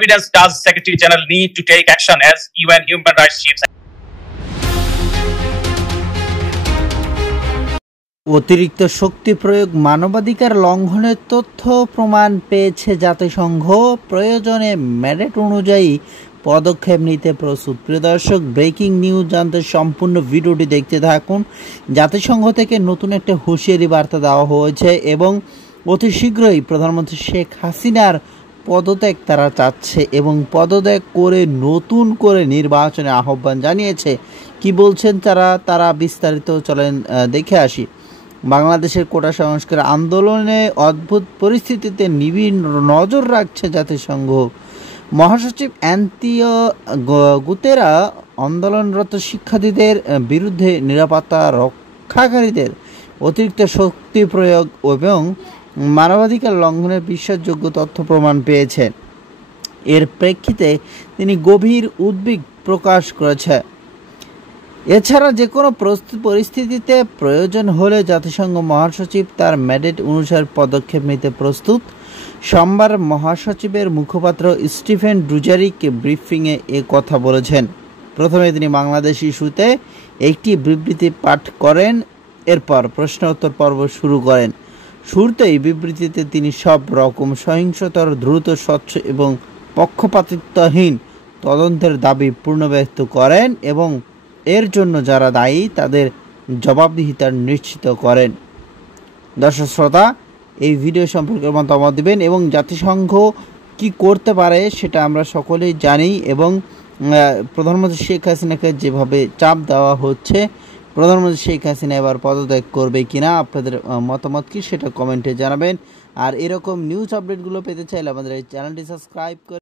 evidence does Secretary General need to take action as UN Human Rights Chief? অতিরিক্ত শক্তি প্রয়োগ মানবাধিকার লঙ্ঘনের তথ্য প্রমাণ পেয়েছে জাতিসংঘ, প্রয়োজনে ম্যান্ডেট অনুযায়ী পদক্ষেপ নিতে প্রস্তুত। প্রিয় দর্শক, ব্রেকিং নিউজ জানতে সম্পূর্ণ ভিডিওটি দেখতে থাকুন। জাতিসংঘ থেকে নতুন একটা হুঁশিয়ারি বার্তা দেওয়া হয়েছে এবং অতি শীঘ্রই প্রধানমন্ত্রী শেখ হাসিনার পদত্যাগ তারা চাচ্ছে এবং পদত্যাগ করে নতুন করে নির্বাচনের আহ্বান জানিয়েছে। কি বলছেন তারা বিস্তারিত চলেন দেখে আসি। বাংলাদেশের কোটা সংস্কার আন্দোলনে অদ্ভুত পরিস্থিতিতে নিবিড় নজর রাখছে জাতিসংঘ। মহাসচিব অ্যান্টোনিও গুতেরা আন্দোলনরত শিক্ষার্থীদের বিরুদ্ধে নিরাপত্তা রক্ষাকারীদের অতিরিক্ত শক্তি প্রয়োগ এবং মানবাধিকার লঙ্ঘনের বিশ্বাসযোগ্য তথ্য প্রমাণ পেয়েছেন। এর প্রেক্ষিতে তিনি গভীর উদ্বেগ প্রকাশ করেছেন। এছাড়া যে কোনো পরিস্থিতিতে প্রয়োজন হলে জাতিসংঘ মহাসচিব তার ম্যান্ডেট অনুসারে পদক্ষেপ নিতে প্রস্তুত। সোমবার মহাসচিবের মুখপাত্র স্টিফেন ডুজারিক ব্রিফিংয়ে এ কথা বলেছেন। প্রথমে তিনি বাংলাদেশ ইস্যুতে একটি বিবৃতি পাঠ করেন, এরপর প্রশ্নোত্তর পর্ব শুরু করেন। শুরুতেই বিবৃতিতে তিনি সব রকম সহিংসতার দ্রুত, স্বচ্ছ এবং পক্ষপাতিত্বহীন তদন্তের দাবি পুনর্ব্যক্ত করেন এবং এর জন্য যারা দায়ী তাদের জবাবদিহিতা নিশ্চিত করেন। দর্শক শ্রোতা, এই ভিডিও সম্পর্কে মতামত দিবেন এবং জাতিসংঘ কি করতে পারে সেটা আমরা সকলেই জানি এবং প্রধানমন্ত্রী শেখ হাসিনাকে যেভাবে চাপ দেওয়া হচ্ছে, প্রধানমন্ত্রী শেখ হাসিনা এবার পদত্যাগ করবে কিনা, আপনাদের মতামত কি সেটা কমেন্টে জানাবেন। আর এরকম নিউজ আপডেটগুলো পেতে চাইলে আমাদের এই চ্যানেলটি সাবস্ক্রাইব করে